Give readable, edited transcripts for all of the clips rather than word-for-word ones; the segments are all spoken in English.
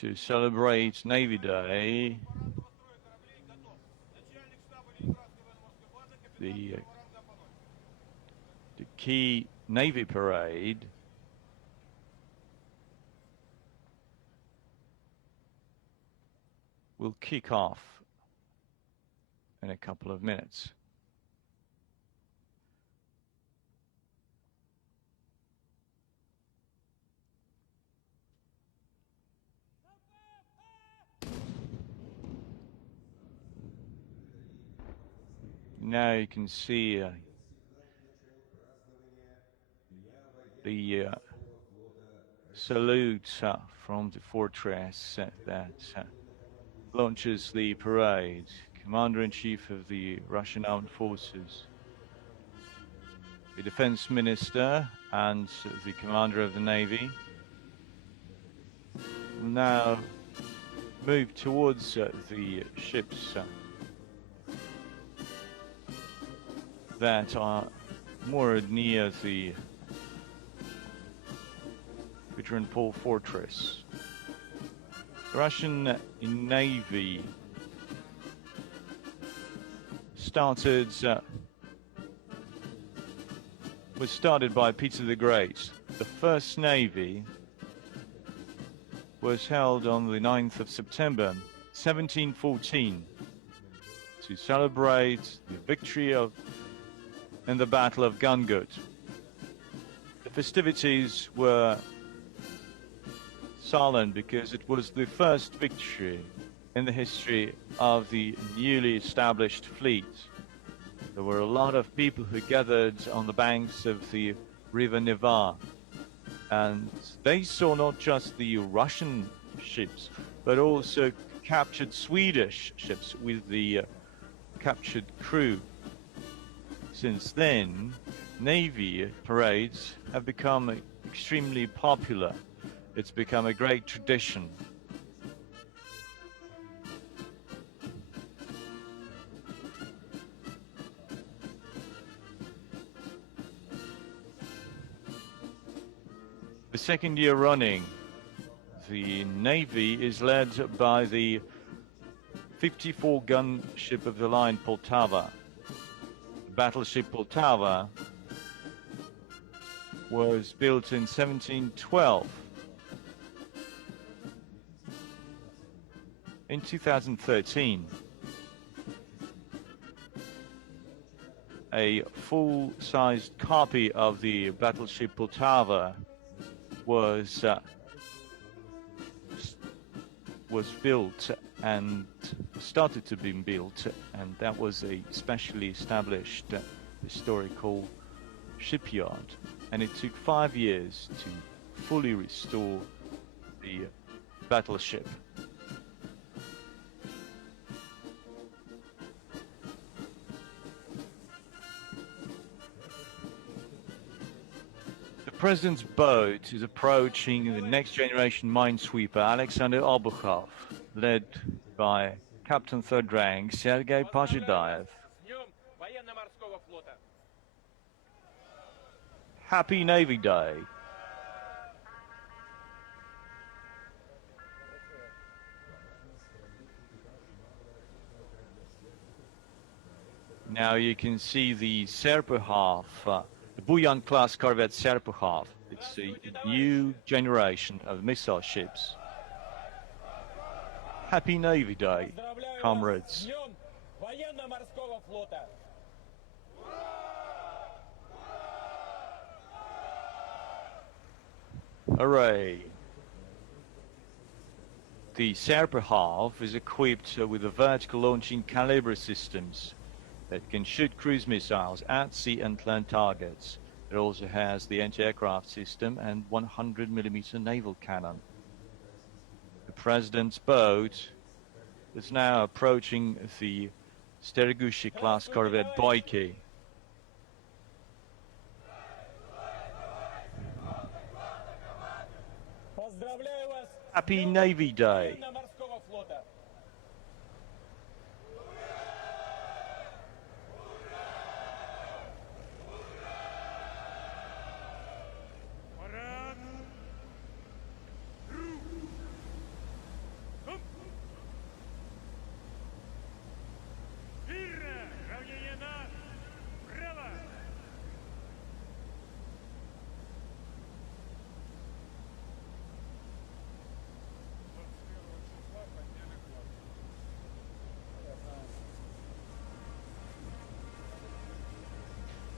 To celebrate Navy Day, the key Navy parade will kick off in a couple of minutes. Now you can see the salute from the fortress that launches the parade. Commander-in-Chief of the Russian Armed Forces, the Defense Minister and the Commander of the Navy will now move towards the ships that are moored near the Port fortress. The Russian Navy was started by Peter the Great. The first Navy was held on the 9th of September 1714 to celebrate the victory in the Battle of Gungut. The festivities were silent because it was the first victory in the history of the newly established fleet. There were a lot of people who gathered on the banks of the River Neva, and they saw not just the Russian ships, but also captured Swedish ships with the captured crew. Since then, Navy parades have become extremely popular. It's become a great tradition. The second year running, the Navy is led by the 54-gun ship of the line Poltava. The battleship Poltava was built in 1712. In 2013, a full-sized copy of the battleship Poltava was built and started to be built, and that was a specially established historical shipyard, and it took 5 years to fully restore the battleship. The President's boat is approaching the next generation minesweeper Alexander Obukhov, led by Captain Third Rank Sergei Pazhidayev. Happy Navy Day! Now you can see the Serpukhov, the Buyan class corvette Serpukhov. It's a new generation of missile ships. Happy Navy Day, comrades. Hooray! The Serpukhov is equipped with the vertical launching caliber systems that can shoot cruise missiles at sea and land targets. It also has the anti-aircraft system and 100mm naval cannon. The President's boat is now approaching the Steregushi class corvette Boyki. Happy Navy Day!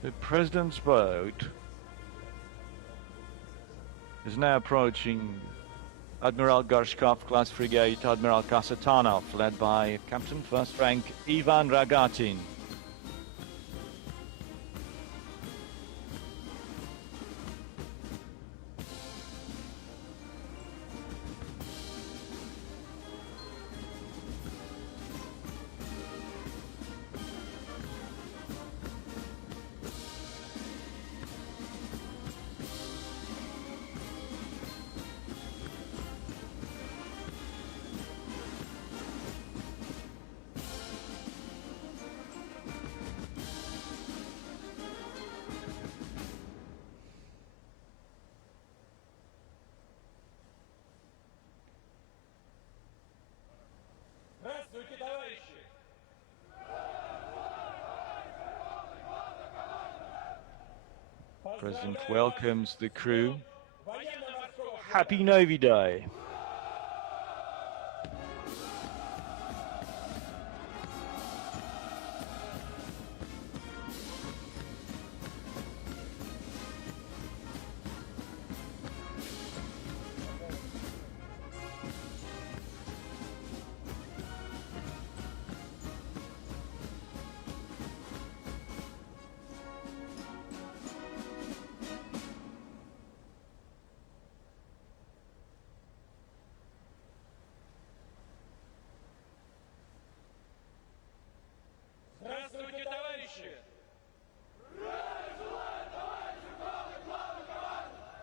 The President's boat is now approaching Admiral Gorshkov class frigate Admiral Kasatanov, led by Captain First Rank Ivan Ragatin. President welcomes the crew. Happy Navy Day.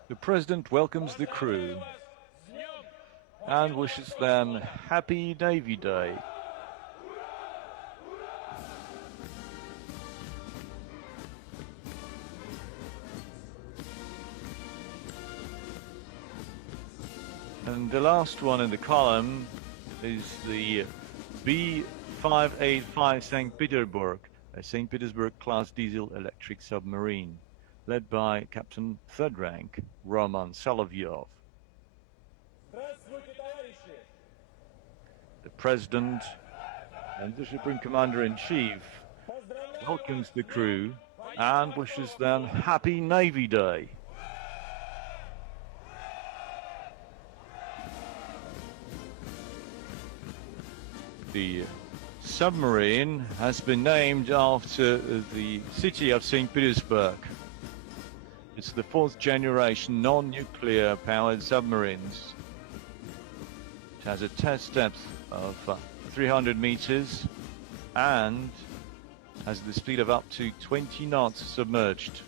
The President welcomes the crew and wishes them Happy Navy Day. And the last one in the column is the B-585 St. Petersburg, a St. Petersburg class diesel electric submarine, led by Captain Third Rank Roman Solovyov. The President and the Supreme Commander-in-Chief welcomes the crew and wishes them Happy Navy Day. The submarine has been named after the city of St. Petersburg. It's the fourth generation non-nuclear powered submarines. It has a test depth of 300 meters and has the speed of up to 20 knots submerged.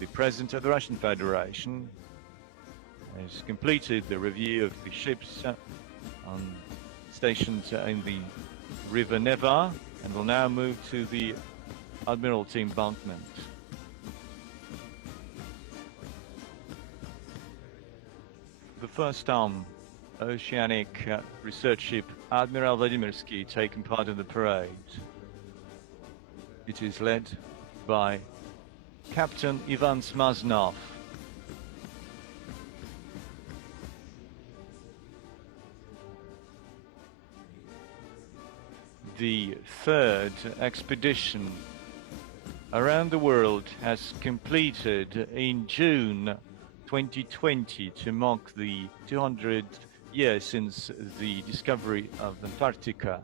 The President of the Russian Federation has completed the review of the ships stationed in the River Neva and will now move to the Admiralty embankment. The first oceanic research ship Admiral Vladimirsky taking part in the parade. It is led by Captain Ivan Smaznov. The third expedition around the world has completed in June 2020 to mark the 200 years since the discovery of Antarctica.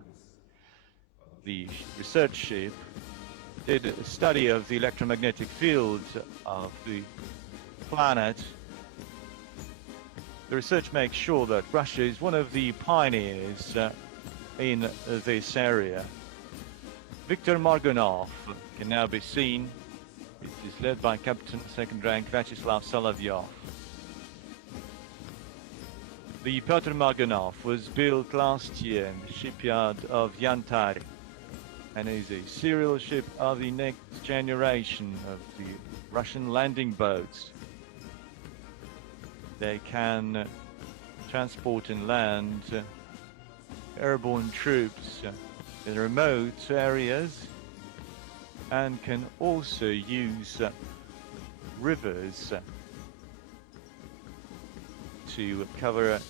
The research ship did a study of the electromagnetic field of the planet. The research makes sure that Russia is one of the pioneers in this area. Viktor Marganov can now be seen. It is led by Captain Second Rank Vyacheslav Solovyov. The Pyotr Marganov was built last year in the shipyard of Yantai and is a serial ship of the next generation of the Russian landing boats. They can transport and land airborne troops in remote areas and can also use rivers to cover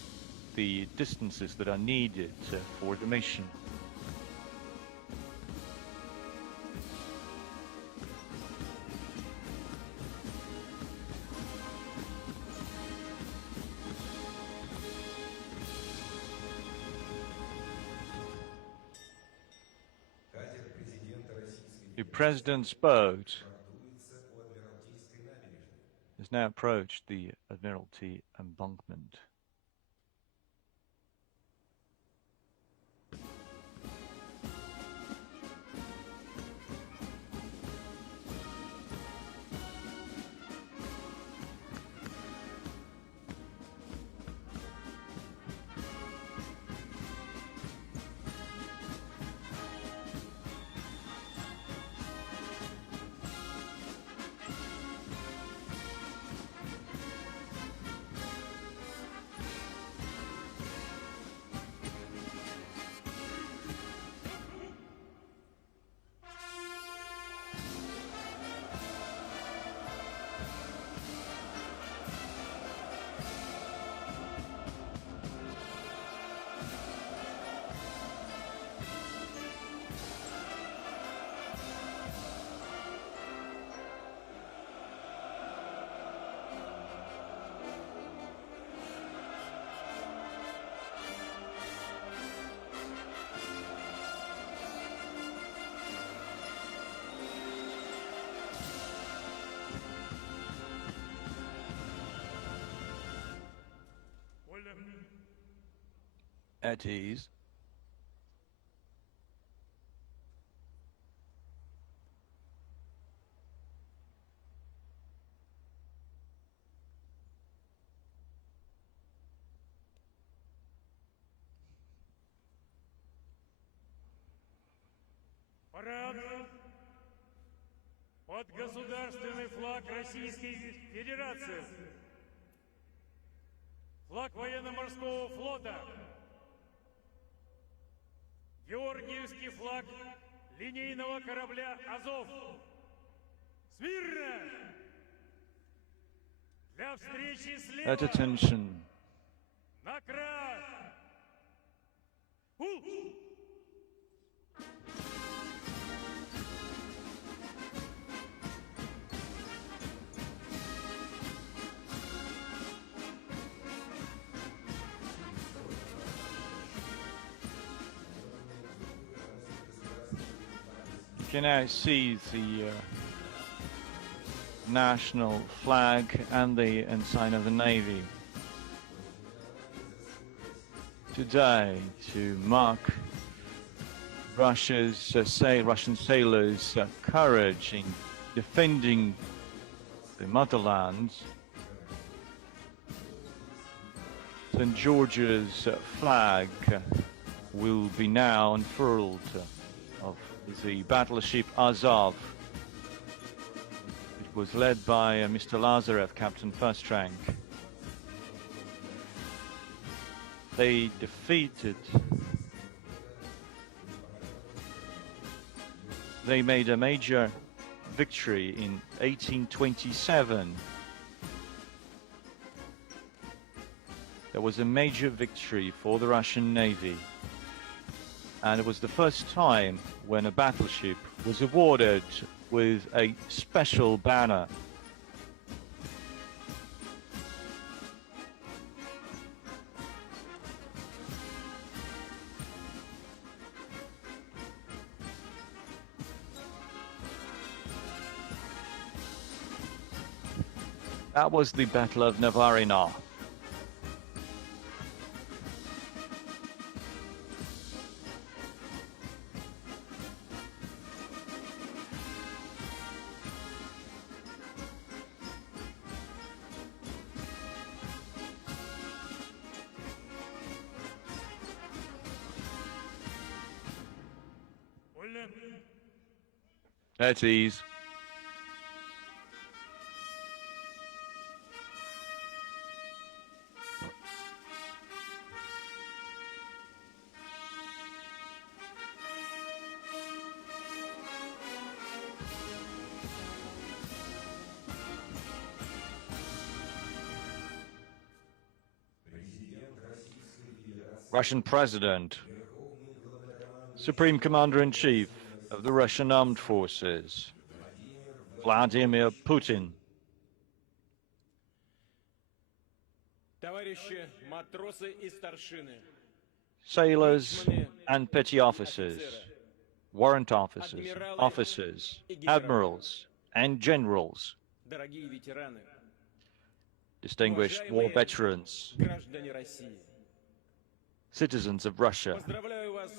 the distances that are needed for the mission. president's boat has now approached the Admiralty embankment. At ease. Парад под государственный флаг Российской Федерации. Флаг военно-морского флота. Георгиевский флаг линейного корабля «Азов». Смирно! Для встречи слева. At attention. Накра! You can now see the national flag and the ensign of the Navy. Today, to mark Russian sailors' courage in defending the motherland, St. George's flag will be now unfurled of the battleship Azov. It was led by Mr. Lazarev, Captain First Rank. They made a major victory in 1827. There was a major victory for the Russian Navy. And it was the first time when a battleship was awarded with a special banner. That was the Battle of Navarino. At ease. Russian President, Supreme Commander-in-Chief of the Russian Armed Forces, Vladimir Putin. Sailors and petty officers, warrant officers, admirals, and generals, дорогие ветераны, distinguished war уважаемые veterans, граждане России, citizens of Russia. поздравляю вас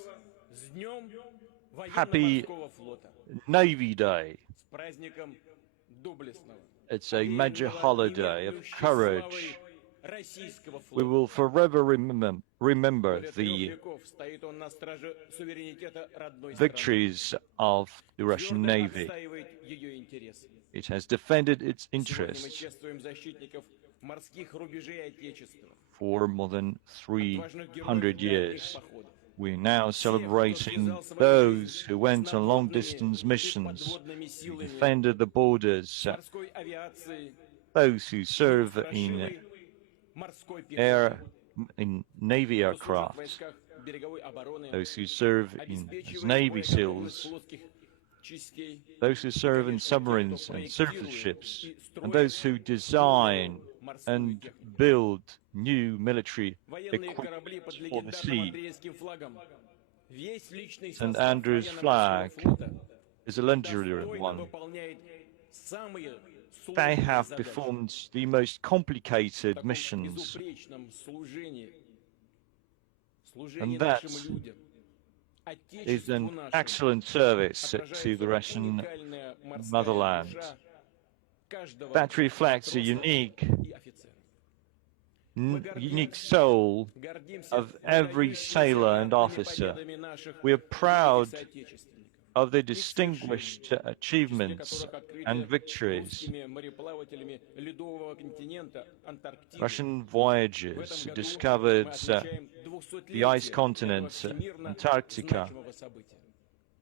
с Днем Happy военно-морского флота, Navy Day. с праздником доблестного, It's a major верного, holiday of немеркнущей courage. славой российского We флота. will forever remember Более 3 the веков стоит он на страже суверенитета родной страны, victories of the Russian твердо Navy. отстаивает ее интересы. It has defended its Сегодня мы interests чествуем защитников морских рубежей Отечества, for more than отважных 300 героев дальних years. походов, We're now всех, кто celebrating связал свою those жизнь who с went on надводными long-distance и missions, подводными who силами, defended the borders, с морской авиацией, those who и serve устрашимой морской in пехотой, Navy кто служит в aircraft, войсках береговой обороны, those who serve as обеспечивает Navy боеготовность SEALs, флотских частей, those who serve in конечно, тех, submarines кто and surface проектирует ships, и and строит those who design морскую and технику. build new military Военные equipment корабли под for the легендарным sea. Андреевским флагом. Весь личный St. состав Andrew's военно-морского flag флота is a legendary достойно one. выполняет самые They сложные have задачи performed the most complicated в таком missions, безупречном служении, and нашим that людям, is отечеству an нашему, excellent service to отражается the Russian уникальная морская motherland. душа каждого That reflects a матроса unique, и офицера. unique soul Гордимся of every выдающимися sailor and ратными officer. победами наших We are proud великих соотечественников, of their их distinguished свершений, в числе achievements которых открытие and victories. русскими мореплавателями ледового континента Антарктиды. Russian В voyagers этом году discovered мы отмечаем 200-летие the ice этого continent, всемирно Antarctica, значимого события.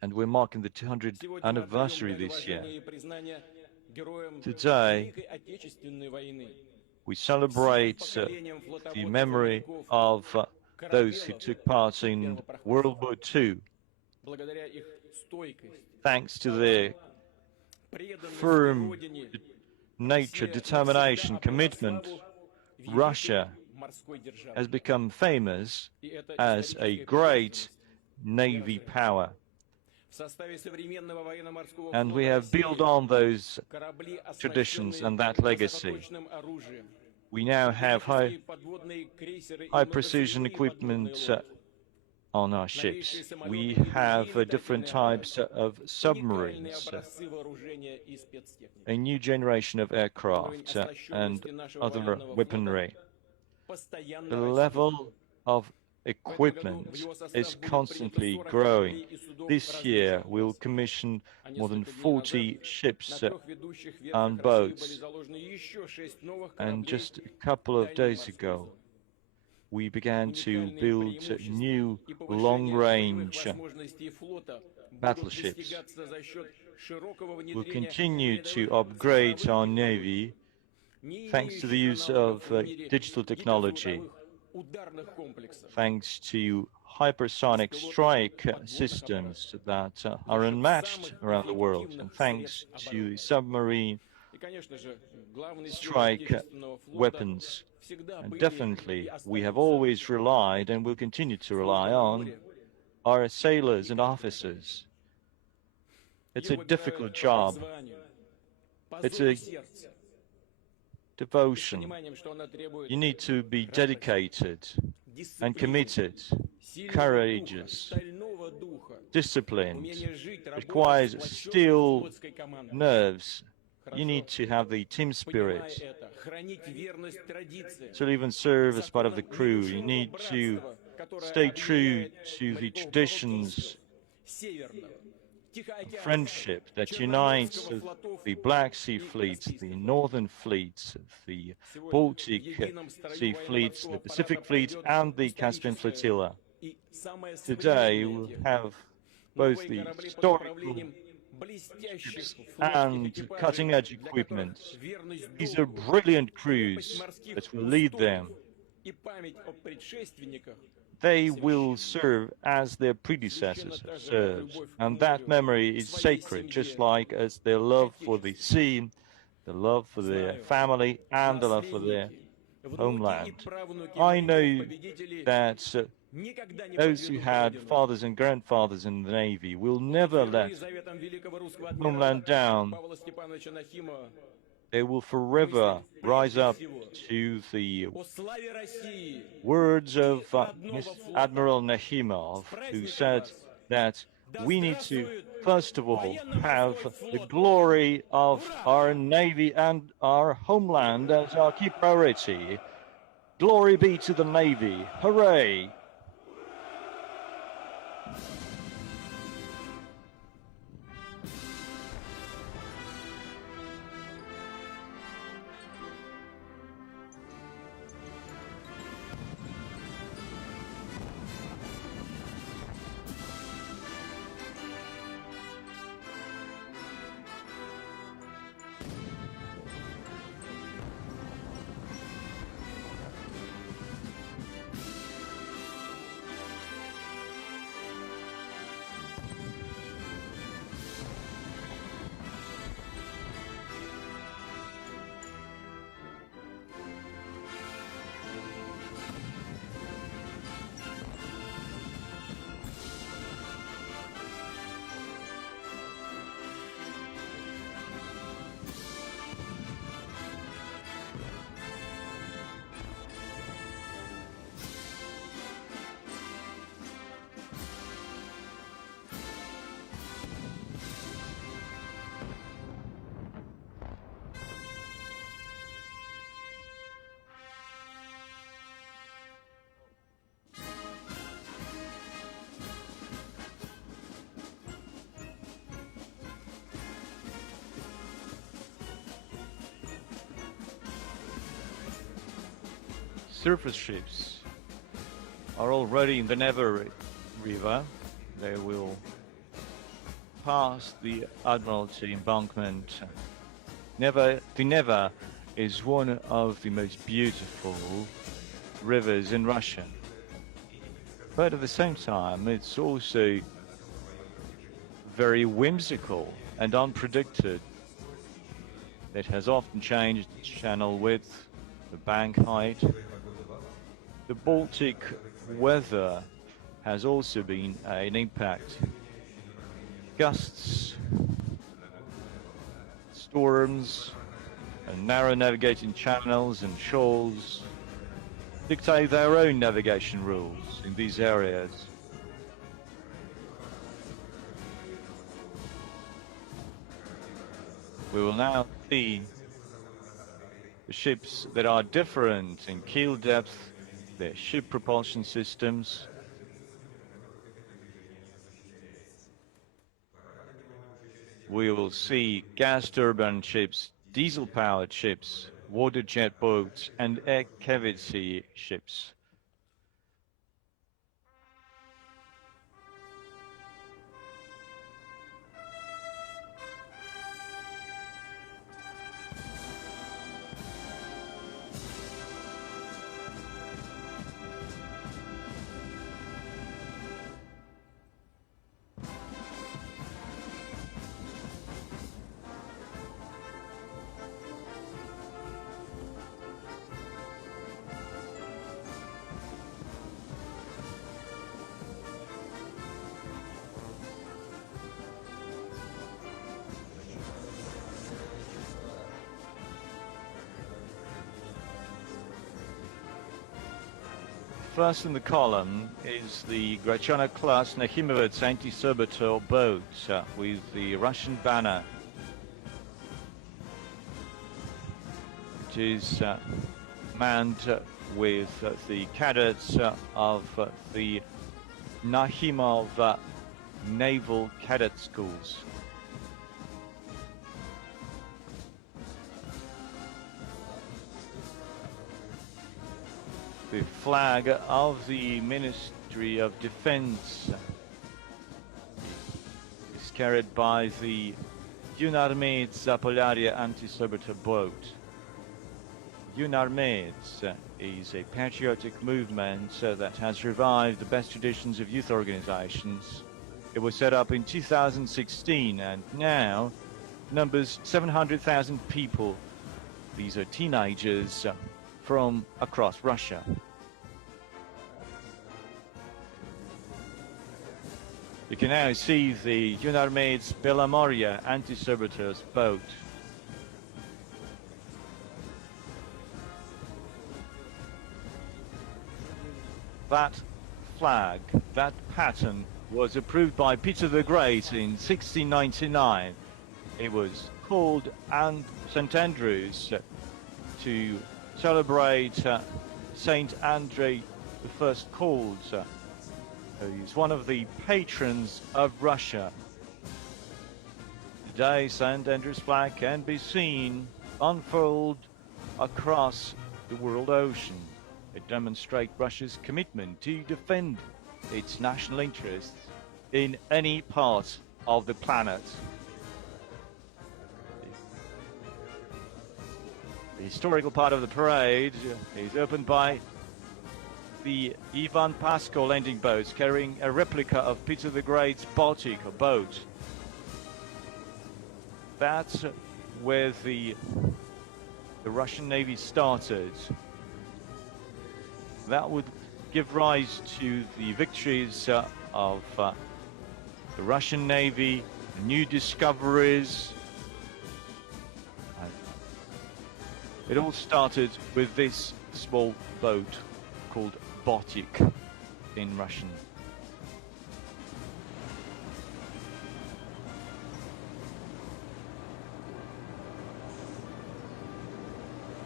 and we're marking the 200th Сегодня мы отдаем anniversary дань this year. уважения и признания героям Today, Великой Отечественной войны, we celebrate поколениям the флотоводцев и memory моряков, of those who корабелов, took part in World War II, благодаря их стойкости, thanks to their преданности firm Родине, nature, determination, commitment. Russia морской державы. has become famous И это as a историческая great преемственность. navy power. В составе современного военно-морского And we флота have built России on those корабли, traditions оснащенные and that legacy. высокоточным оружием, We now have автоматические подводные крейсеры и high precision многоцелевые equipment подводные лодки. on our ships. We have different types of Уникальные submarines, образцы вооружения и спецтехники. a new generation of aircraft and Оснащенности нашего other военного weaponry. флота постоянно The растет. level of equipment is constantly growing. This year, we'll commission more than 40 ships, and boats. And just a couple of days ago, we began to build new long-range battleships. We'll continue to upgrade our Navy thanks to the use of digital technology, thanks to hypersonic strike systems that are unmatched around the world, and thanks to the submarine strike weapons. And definitely, we have always relied and will continue to rely on our sailors and officers. It's a difficult job. It's a devotion. You need to be dedicated and committed, courageous, disciplined, requires steel nerves. You need to have the team spirit to even serve as part of the crew. You need to stay true to the traditions of friendship that unites the Black Sea fleets, the Northern fleets, the Baltic Sea fleets, the Pacific fleet, and the Caspian flotilla. Today, we have both the historical ships and cutting-edge equipment. These are brilliant crews that will lead them. They will serve as their predecessors have served, and that memory is sacred, just like as their love for the sea, the love for their family, and the love for their homeland. I know that никогда не Those who подведут had Родину. fathers and grandfathers in the Navy will never let Впервые заветом великого русского homeland адмирала down. Павла Степановича Нахимова They will forever rise up to the о славе России words of и родного флота. Admiral Nahimov, who said that we need to, first of all, have the glory of our Navy and our homeland as our key priority. Glory be to the Navy. Hooray! Surface ships are already in the Never River. They will pass the Admiralty embankment. The Never is one of the most beautiful rivers in Russia. But at the same time, it's also very whimsical and unpredicted. It has often changed its channel width, the bank height. The Baltic weather has also been an impact. Gusts, storms, and narrow navigating channels and shoals dictate their own navigation rules in these areas. We will now see the ships that are different in keel depth, their ship propulsion systems. We will see gas turbine ships, diesel-powered ships, water jet boats, and air cavity ships. First in the column is the Grachana-class Nakhimовets anti-saboteur boat with the Russian banner. It is manned with the cadets of the Nakhimov Naval Cadet Schools. The flag of the Ministry of Defense is carried by the Yunarmets Zapolyaria anti-saboteur boat. Yunarmets is a patriotic movement that has revived the best traditions of youth organizations. It was set up in 2016 and now numbers 700,000 people. These are teenagers from across Russia. You can now see the Unarmed's Belamoria anti-saboteurs boat. That flag, that pattern, was approved by Peter the Great in 1699. It was called St. Andrews to celebrate Saint Andrei the First called. He's one of the patrons of Russia. Today, St. Andrew's flag can be seen unfurled across the world ocean. It demonstrates Russia's commitment to defend its national interests in any part of the planet. The historical part of the parade is opened by the Ivan Paschal landing boats carrying a replica of Peter the Great's Baltic boat. That's where the Russian Navy started. That would give rise to the victories of the Russian Navy, new discoveries. It all started with this small boat called Baltic in Russian.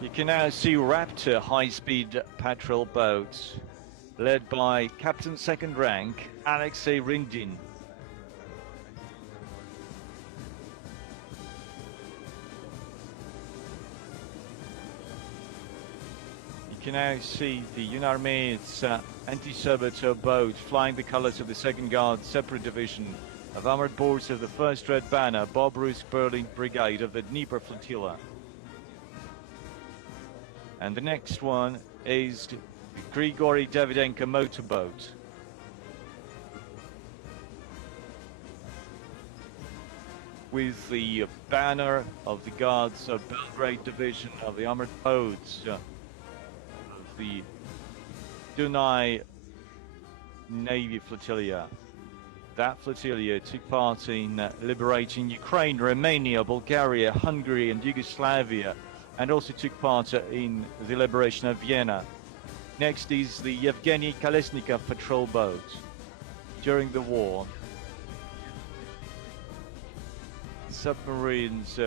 You can now see Raptor high-speed patrol boats led by Captain Second Rank Alexei Rindin. You can now see the Unarmed's anti-saboteur boat flying the colors of the 2nd Guard Separate Division of armored boats of the 1st Red Banner Bobruisk Berlin Brigade of the Dnieper Flotilla. And the next one is the Grigory Davydenko motorboat. With the banner of the Guards of Belgrade Division of the armored boats of the Dunai Navy Flotilla. That flotilla took part in liberating Ukraine, Romania, Bulgaria, Hungary and Yugoslavia, and also took part in the liberation of Vienna. Next is the Yevgeny Kolesnikov patrol boat. During the war, submarines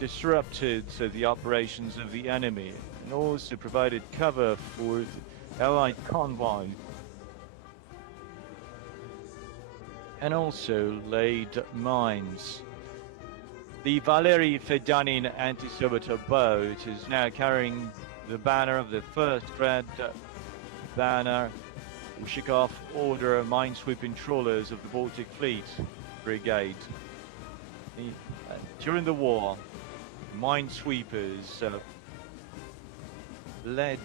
disrupted the operations of the enemy and also provided cover for the Allied convoy, and also laid mines. The Valery Fedanin anti-saboteur boat is now carrying the banner of the 1st Red Banner Ushikov Order minesweeping trawlers of the Baltic Fleet Brigade. During the war, minesweepers led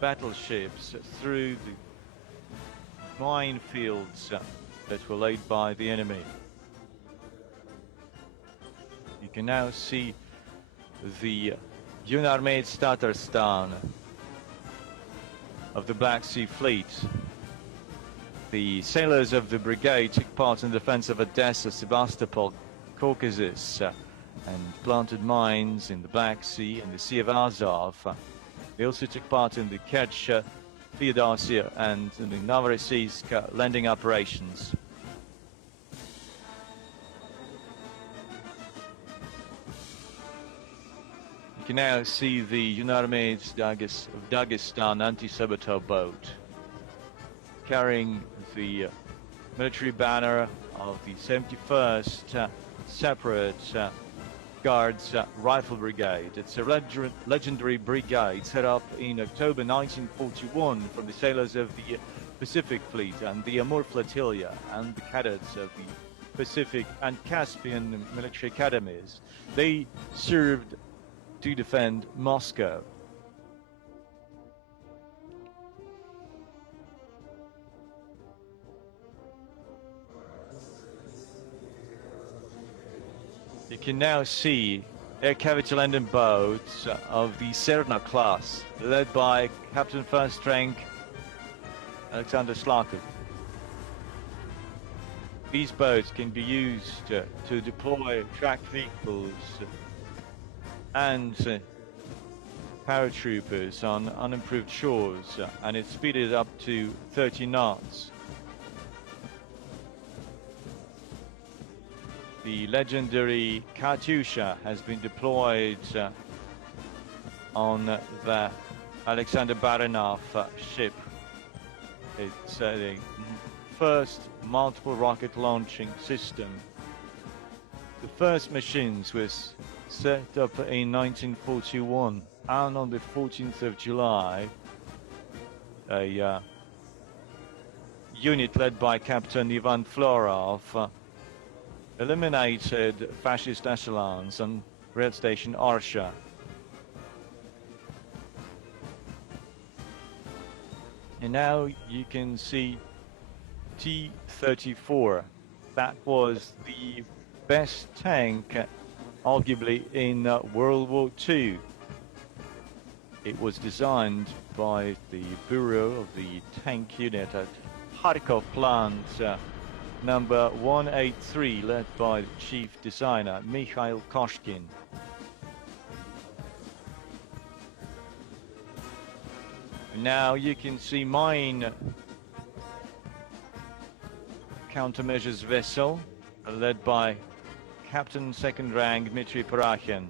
battleships through the minefields that were laid by the enemy. You can now see the Unarmed's Tatarstan of the Black Sea Fleet. The sailors of the brigade took part in the defense of Odessa, Sevastopol, Caucasus, and planted mines in the Black Sea and the Sea of Azov. They also took part in the Kerch, Feodosia, and in the Novorossiysk landing operations. You can now see the Unarmed's Dagestan anti-saboteur boat carrying the military banner of the 71st Separate Guards Rifle Brigade. It's a legendary brigade set up in October 1941 from the sailors of the Pacific Fleet and the Amur Flotilla and the cadets of the Pacific and Caspian military academies. They served to defend Moscow. You can now see air cavity landing boats of the Serna class, led by Captain First Rank Alexander Slakov. These boats can be used to deploy tracked vehicles and paratroopers on unimproved shores, and it's speeded up to 30 knots. The legendary Katyusha has been deployed on the Alexander Baranov ship. It's the first multiple rocket launching system. The first machines was set up in 1941, and on the 14th of July, a unit led by Captain Ivan Florov eliminated fascist echelons on rail station Orsha. And now you can see T-34. That was the best tank, arguably, in World War II. It was designed by the Bureau of the Tank Unit at Kharkov plant number 183, led by the chief designer Mikhail Koshkin. Now you can see mine countermeasures vessel led by Captain Second Rank Dmitry Parakhin.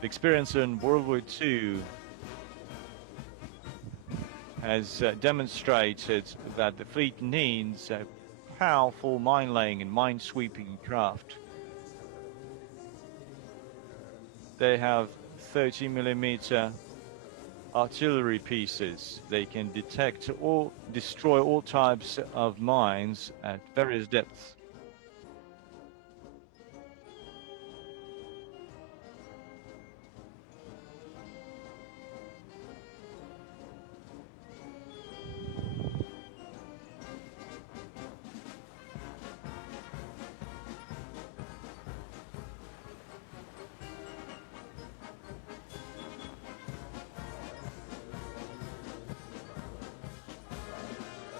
The experience in World War II has demonstrated that the fleet needs a powerful mine-laying and mine-sweeping craft. They have 30mm artillery pieces. They can detect or destroy all types of mines at various depths.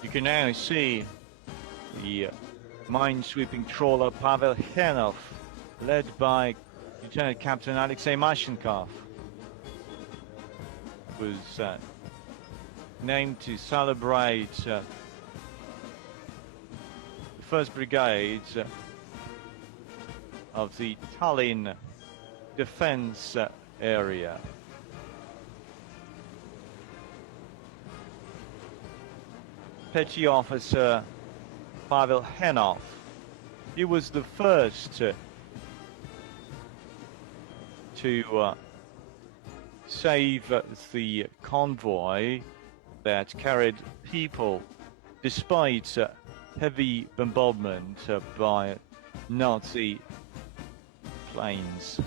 You can now see the mine-sweeping trawler Pavel Henov, led by Lieutenant Captain Alexei Mashenkov, was named to celebrate the 1st Brigade of the Tallinn defense area. Petty Officer Pavel Henov. He was the first to save the convoy that carried people despite heavy bombardment by Nazi planes.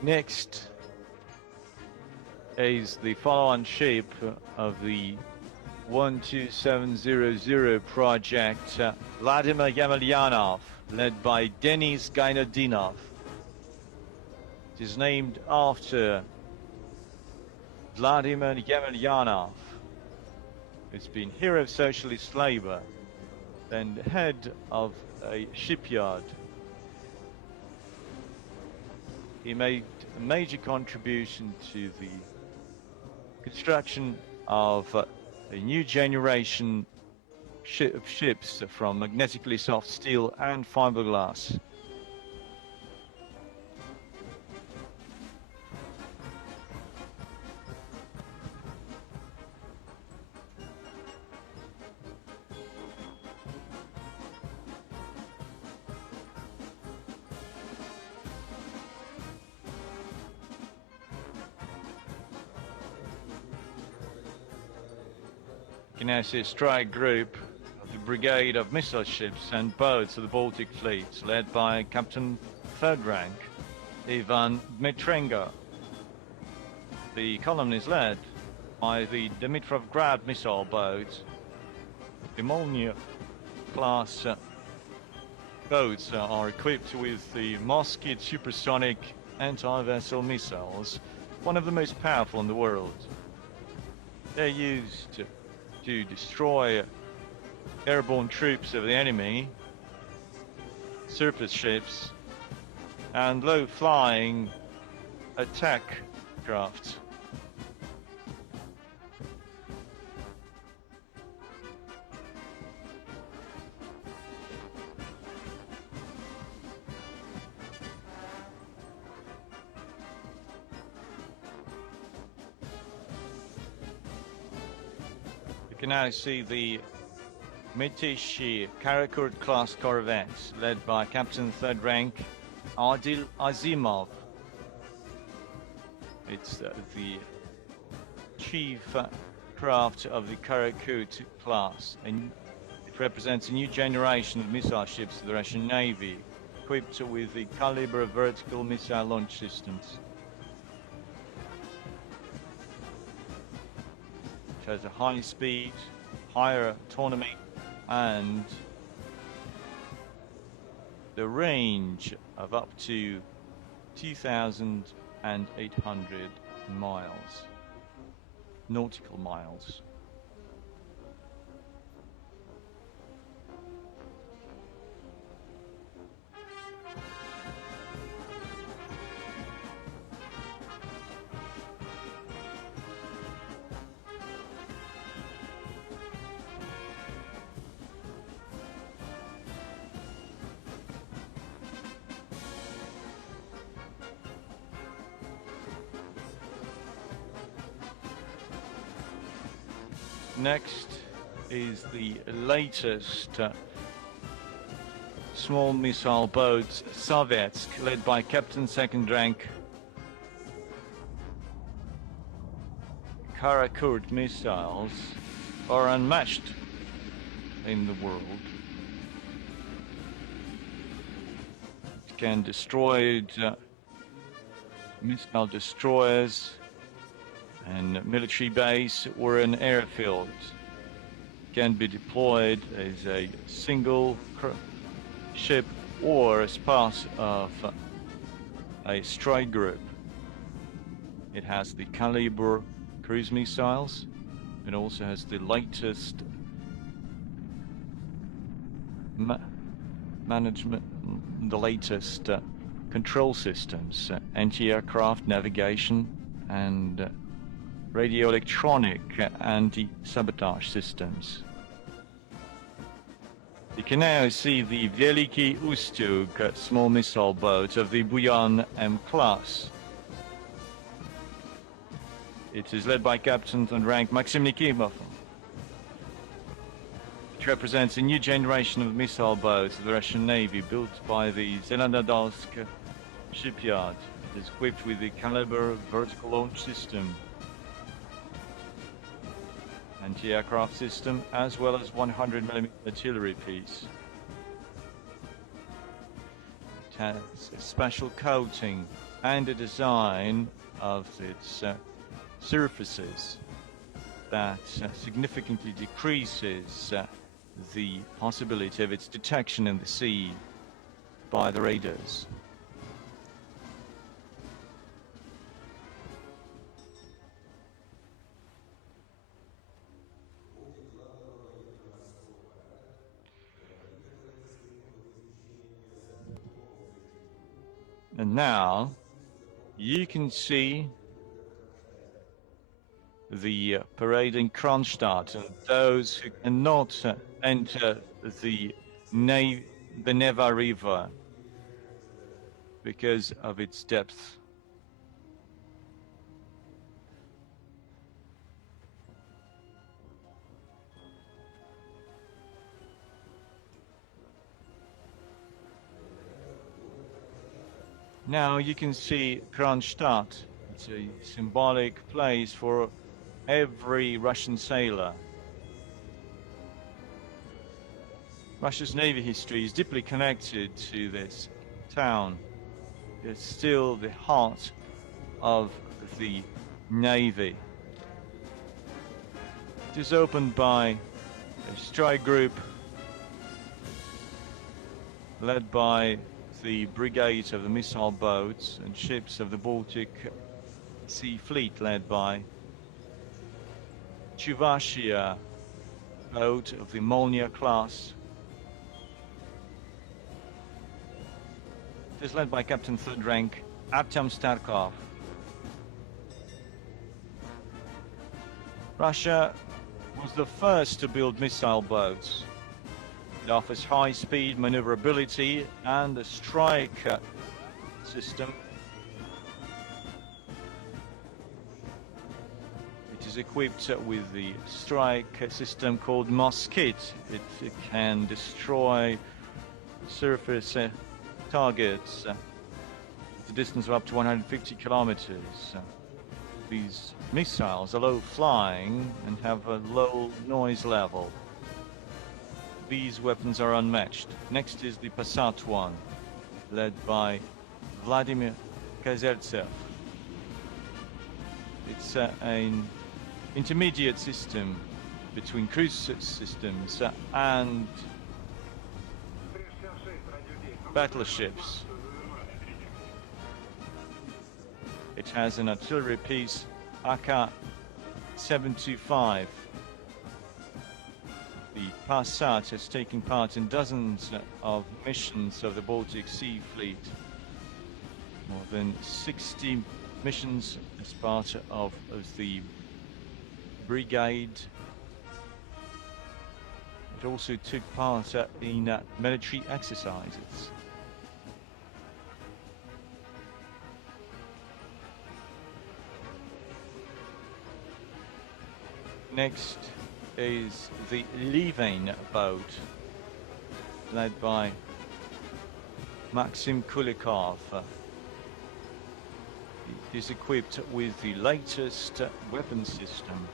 Next is the follow-on ship of the 12700 project, Vladimir Yemelyanov, led by Denis Gainadinov. It is named after Vladimir Yemelyanov, who's been hero of socialist labor and head of a shipyard. He made a major contribution to the construction of a new generation of ships from magnetically soft steel and fiberglass. You can now see a strike group of the Brigade of Missile Ships and Boats of the Baltic Fleet, led by Captain Third Rank Ivan Dmitrenko. The column is led by the Dimitrovgrad missile boat. The Molnia class boats are equipped with the Moskit supersonic anti-vessel missiles, one of the most powerful in the world. They're used to destroy airborne troops of the enemy, surface ships, and low-flying attack crafts. You can now see the Mitishi Karakurt class corvettes led by Captain 3rd rank Adil Azimov. It's the chief craft of the Karakurt class, and it represents a new generation of missile ships of the Russian Navy, equipped with the caliber vertical missile launch systems. It has a high speed, higher autonomy, and the range of up to 2,800 miles, nautical miles. Next is the latest small missile boat Sovetsk, led by Captain 2nd rank Karakurt missiles, are unmatched in the world. It can destroy missile destroyers and military base or an airfield. Can be deployed as a single ship or as part of a strike group. It has the caliber cruise missiles. It also has the latest control systems, anti-aircraft navigation, and radio electronic anti-sabotage systems. You can now see the Veliki Ustug small missile boat of the Buyan M class. It is led by Captain 3rd rank Maxim Nikimov. It represents a new generation of missile boats of the Russian Navy built by the Zelenodolsk shipyard. It is equipped with the caliber vertical launch system, anti-aircraft system, as well as 100mm artillery piece. It has a special coating and a design of its surfaces that significantly decreases the possibility of its detection in the sea by the radars. And now you can see the parade in Kronstadt, and those who cannot enter the Neva River because of its depth. Now you can see Kronstadt. It's a symbolic place for every Russian sailor. Russia's Navy history is deeply connected to this town. It's still the heart of the Navy. It is opened by a strike group led by the brigade of the missile boats and ships of the Baltic Sea Fleet led by Chiva Ye boat of the Molnia class. It is led by Captain Third Rank Artyom Starkov. Russia was the first to build missile boats. It offers high-speed maneuverability and a strike system. It is equipped with the strike system called Mosquit. It can destroy surface targets at a distance of up to 150 kilometers. These missiles are low-flying and have a low noise level. These weapons are unmatched. Next is the Passat one, led by Vladimir Kazertsev. It's an intermediate system between cruise systems and battleships. It has an artillery piece AK-725. The Passat has taken part in dozens of missions of the Baltic Sea Fleet. More than 60 missions as part of the brigade. It also took part in military exercises. Next is the Livain boat, led by Maxim Kulikov. It is equipped with the latest weapon system.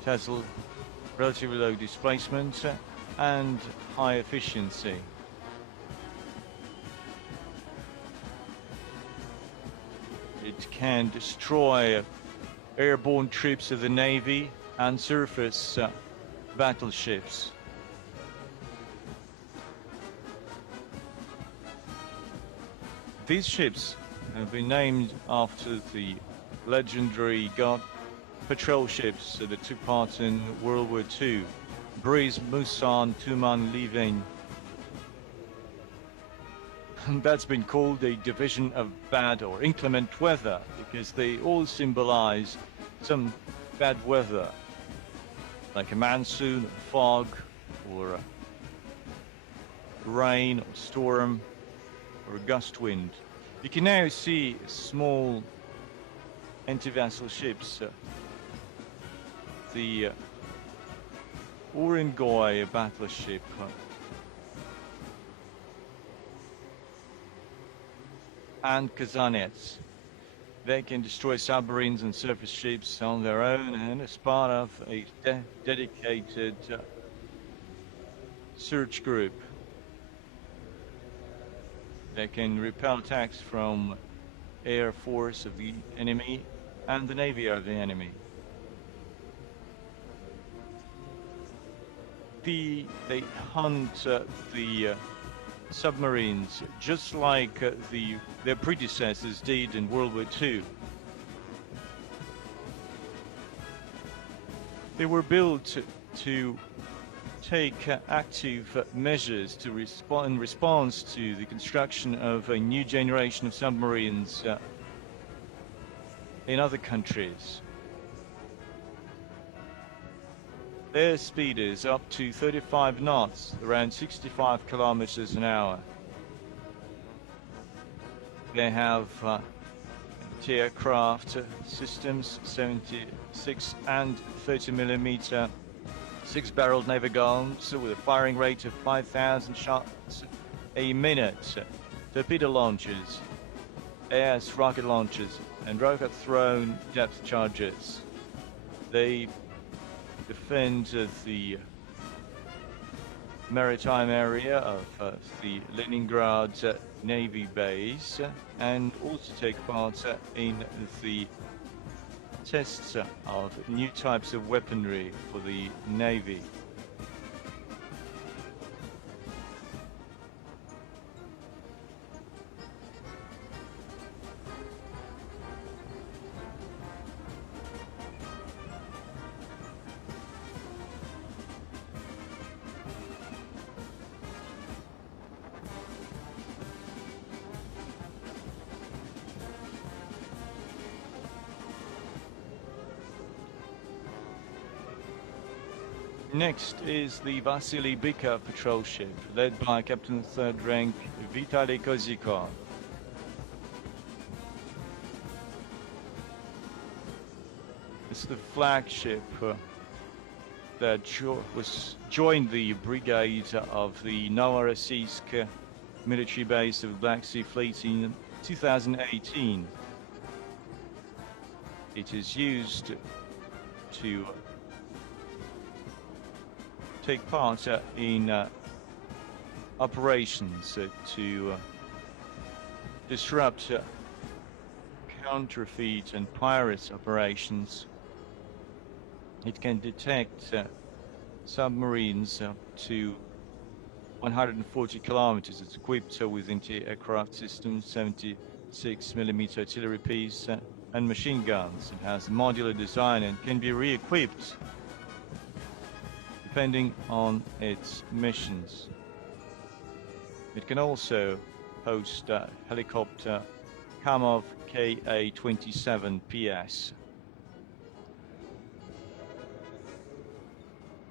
It has relatively low displacement and high efficiency. It can destroy airborne troops of the Navy and surface battleships. These ships have been named after the legendary patrol ships that took part in World War II. Breeze, Musan, Tuman, Livain. That's been called a division of bad or inclement weather because they all symbolize some bad weather, like a monsoon, fog, or rain, or storm, or a gust wind. You can now see small anti-vessel ships. The Urengoy battleship and Kazanets. They can destroy submarines and surface ships on their own and as part of a dedicated search group. They can repel attacks from air force of the enemy and the navy of the enemy. They hunt the submarines just like their predecessors did in World War II. They were built to take active measures to respond in response to the construction of a new generation of submarines in other countries. Their speed is up to 35 knots, around 65 kilometers an hour. They have anti-aircraft systems, 76 and 30 millimeter 6-barreled naval guns with a firing rate of 5,000 shots a minute, torpedo launchers, AS rocket launchers, and rocket-thrown depth charges. They defend the maritime area of the Leningrad Navy base and also take part in the tests of new types of weaponry for the Navy. Next is the Vasily Bika patrol ship, led by Captain 3rd Rank Vitaly Kozikov. It's the flagship that joined the brigade of the Novorossiysk military base of the Black Sea Fleet in 2018. It is used to take part in operations to disrupt counterfeit and pirates operations. It can detect submarines up to 140 kilometers. It's equipped with anti-aircraft systems, 76mm artillery piece, and machine guns. It has a modular design and can be re-equipped depending on its missions. It can also host helicopter Kamov Ka-27 PS.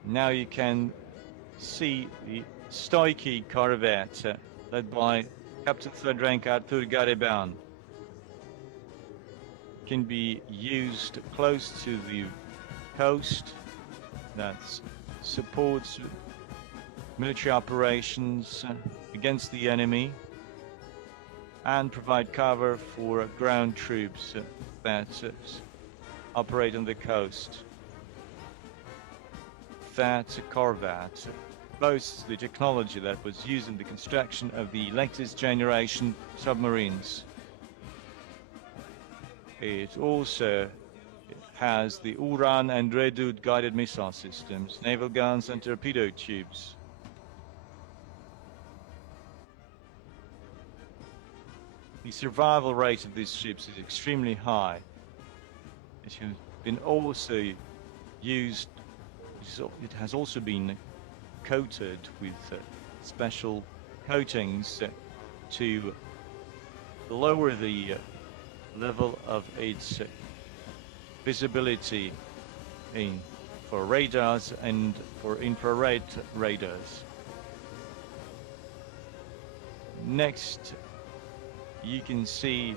Now you can see the Stoichi corvette led by Captain 3rd Rank Artur Gariban. Can be used close to the coast. That supports military operations against the enemy and provide cover for ground troops that operate on the coast. That corvette boasts the technology that was used in the construction of the latest generation submarines. It also has the Uran and Redut guided missile systems, naval guns and torpedo tubes. The survival rate of these ships is extremely high. It has been also used, it has also been coated with special coatings to lower the level of its visibility for radars and for infrared radars. Next, you can see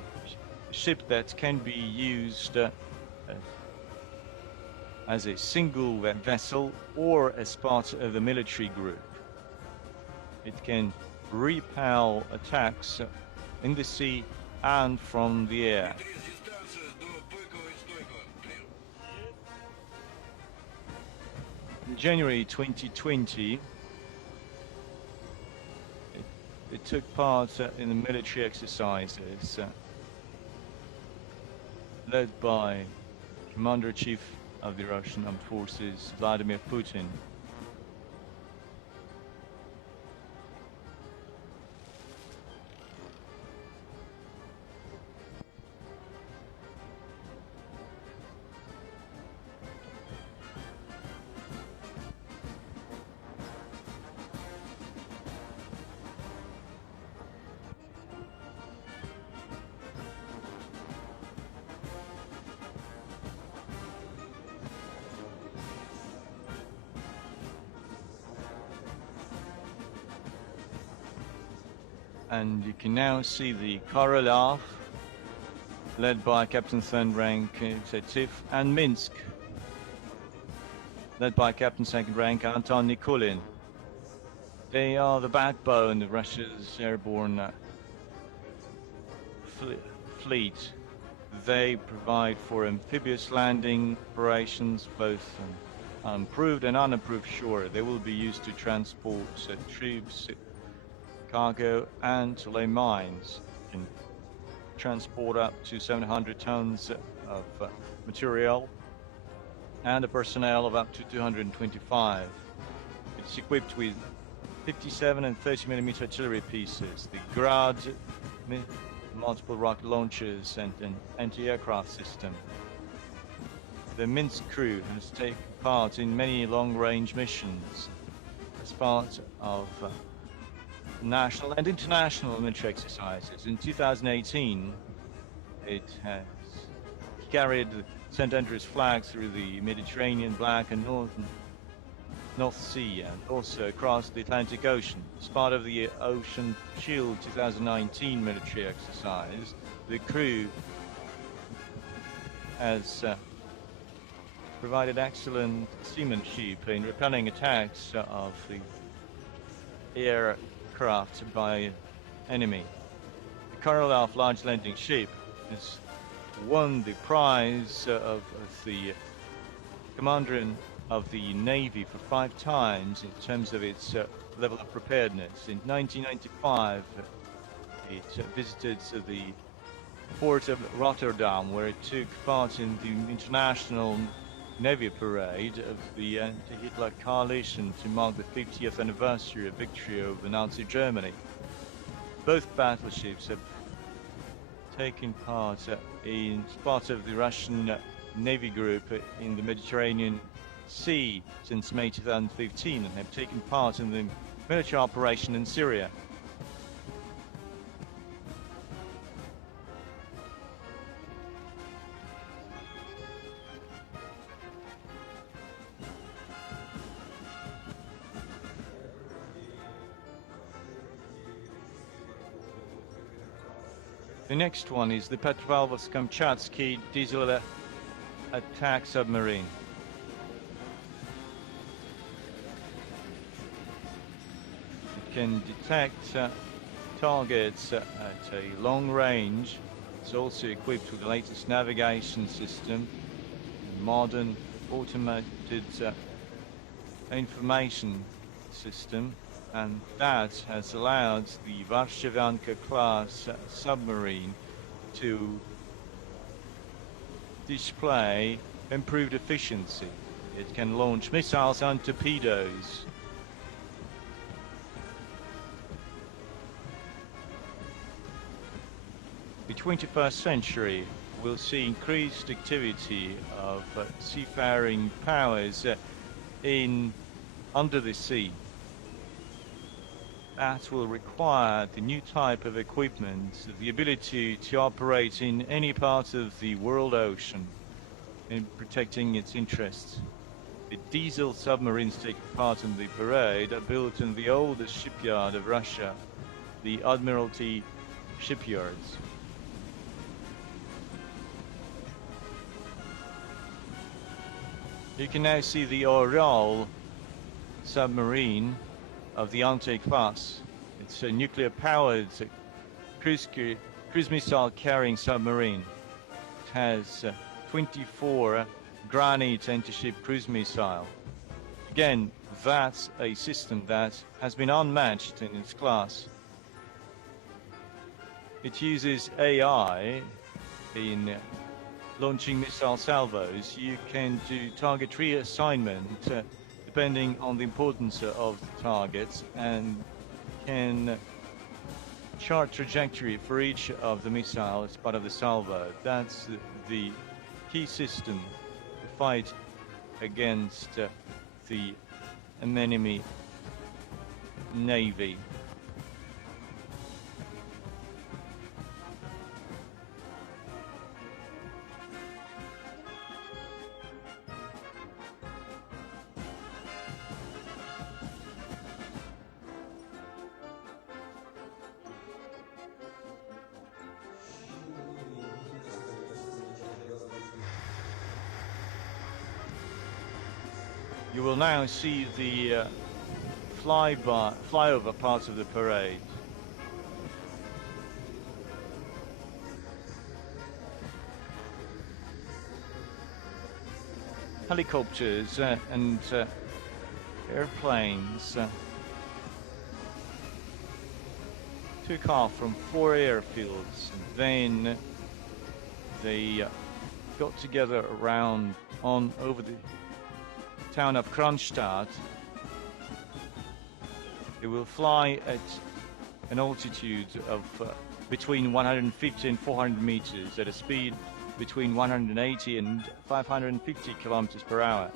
a ship that can be used as a single vessel or as part of a military group. It can repel attacks in the sea and from the air. In January 2020, it took part in the military exercises led by Commander-in-Chief of the Russian Armed Forces, Vladimir Putin. And you can now see the Korolev, led by Captain 3rd Rank Tetiv, and Minsk, led by Captain 2nd Rank Anton Nikulin. They are the backbone of Russia's airborne fleet. They provide for amphibious landing operations, both unapproved and unapproved shore. They will be used to transport troops, cargo, and to lay mines. transport up to 700 tons of material and a personnel of up to 225. It's equipped with 57 and 30mm artillery pieces, the Grad, multiple rocket launchers, and an anti-aircraft system. The Minsk crew has taken part in many long-range missions as part of national and international military exercises. In 2018, it has carried St. Andrew's flag through the Mediterranean, Black and North Sea, and also across the Atlantic Ocean. As part of the Ocean Shield 2019 military exercise, the crew has provided excellent seamanship in repelling attacks of the aircraft by enemy. The Korolev large landing ship has won the prize of the Commander of the Navy for 5 times in terms of its level of preparedness. In 1995, it visited the port of Rotterdam, where it took part in the International Navy Parade of the anti-Hitler coalition to mark the 50th anniversary of victory over Nazi Germany. Both battleships have taken part in part of the Russian Navy group in the Mediterranean Sea since May 2015 and have taken part in the military operation in Syria. The next one is the Petropavlovsk-Kamchatsky diesel attack submarine. It can detect targets at a long range. It's also equipped with the latest navigation system, modern automated information system, and that has allowed the Varshavyanka class submarine to display improved efficiency. It can launch missiles and torpedoes. The 21st century will see increased activity of seafaring powers under the sea. That will require the new type of equipment, the ability to operate in any part of the world ocean in protecting its interests. The diesel submarines taking part in the parade are built in the oldest shipyard of Russia, the Admiralty shipyards. You can now see the Orel submarine of the Ante class. It's a nuclear-powered cruise missile carrying submarine. It has 24 Granite anti-ship cruise missile. Again, that's a system that has been unmatched in its class. It uses AI in launching missile salvos. You can do target reassignment depending on the importance of the targets, and can chart trajectory for each of the missile as part of the salvo. That's the key system to fight against the enemy navy. You will now see the flyover part of the parade. Helicopters and airplanes took off from 4 airfields. Then they got together around over the town of Kronstadt. It will fly at an altitude of between 150 and 400 meters at a speed between 180 and 550 kilometers per hour.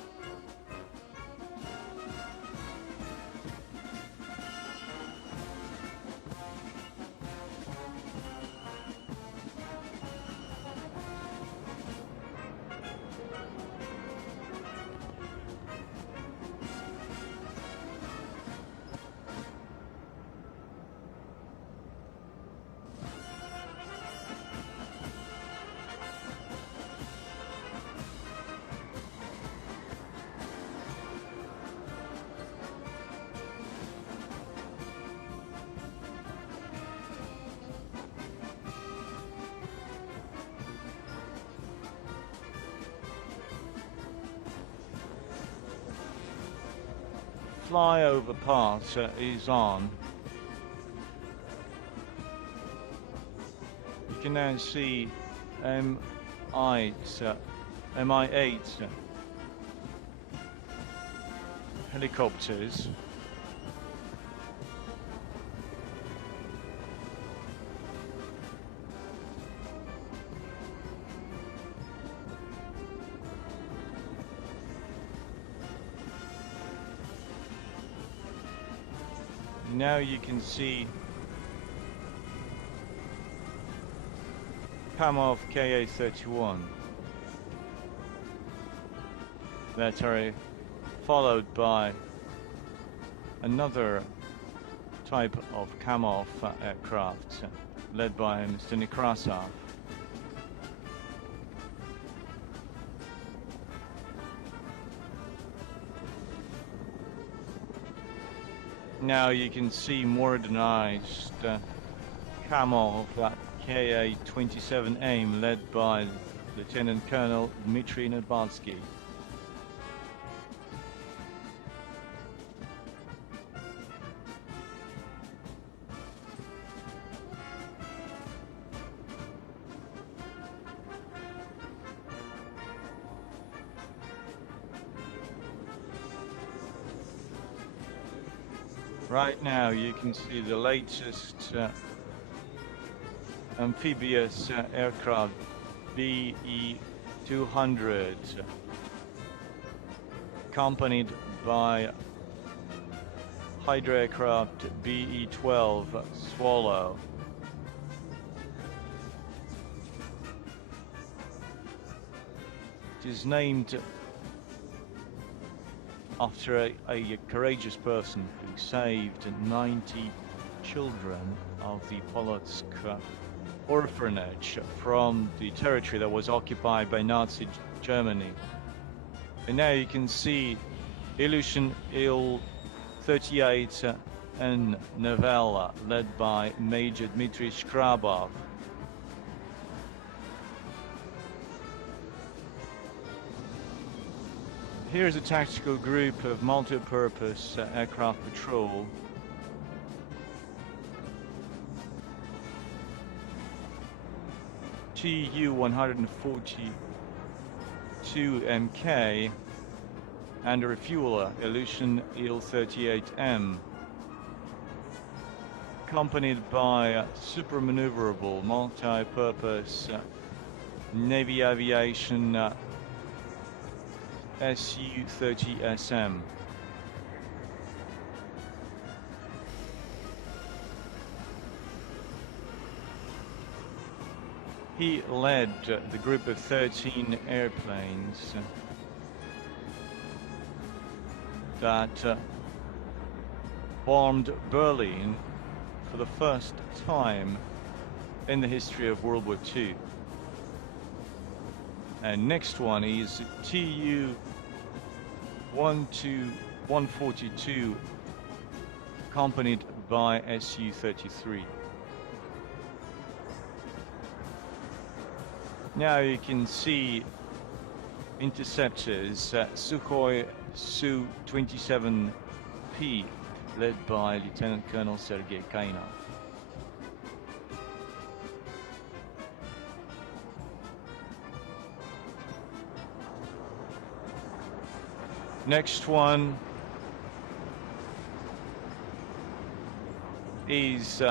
Flyover part is on. You can now see MI8 helicopters. Now you can see Kamov Ka-31 that are followed by another type of Kamov aircraft led by Mr. Nekrasov. Now you can see modernized Kamov Ka-27 AIM led by Lieutenant Colonel Dmitry Nadbalsky. Right now you can see the latest amphibious aircraft BE-200 accompanied by Hydra aircraft BE-12 Swallow. It is named after a courageous person who saved 90 children of the Polotsk orphanage from the territory that was occupied by Nazi Germany. And now you can see Ilyushin Il-38 and Novella led by Major Dmitry Shkrabov. Here's a tactical group of multi-purpose aircraft patrol. Tu-142MK and a refueler, Ilyushin Il-38M, accompanied by super maneuverable multi-purpose Navy aviation Su-30SM. He led the group of 13 airplanes that bombed Berlin for the first time in the history of World War II. And next one is Tu-142 accompanied by Su-33. Now you can see interceptors, Sukhoi Su-27P led by Lieutenant Colonel Sergei Kainov. Next one is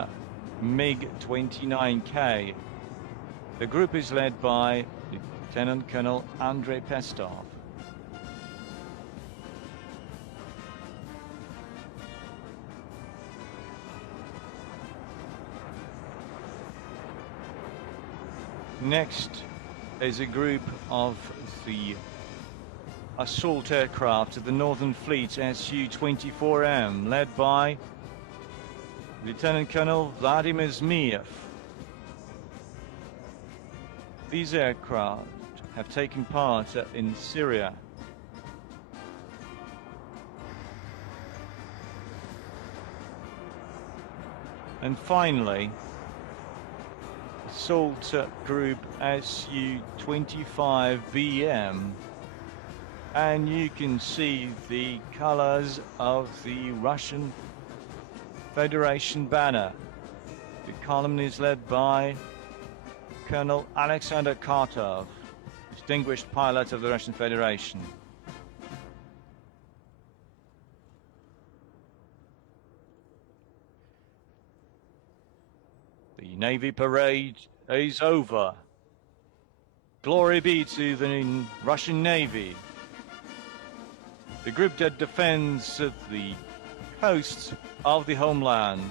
MiG-29K. The group is led by Lieutenant Colonel Andrei Pestov. Next is a group of the assault aircraft of the Northern Fleet Su-24M, led by Lieutenant Colonel Vladimir Zmiev. These aircraft have taken part in Syria. And finally, Assault Group Su-25BM, and you can see the colors of the Russian Federation banner. The column is led by Colonel Alexander Kartov, distinguished pilot of the Russian Federation. The Navy parade is over. Glory be to the Russian Navy. The group that defends the coasts of the homeland.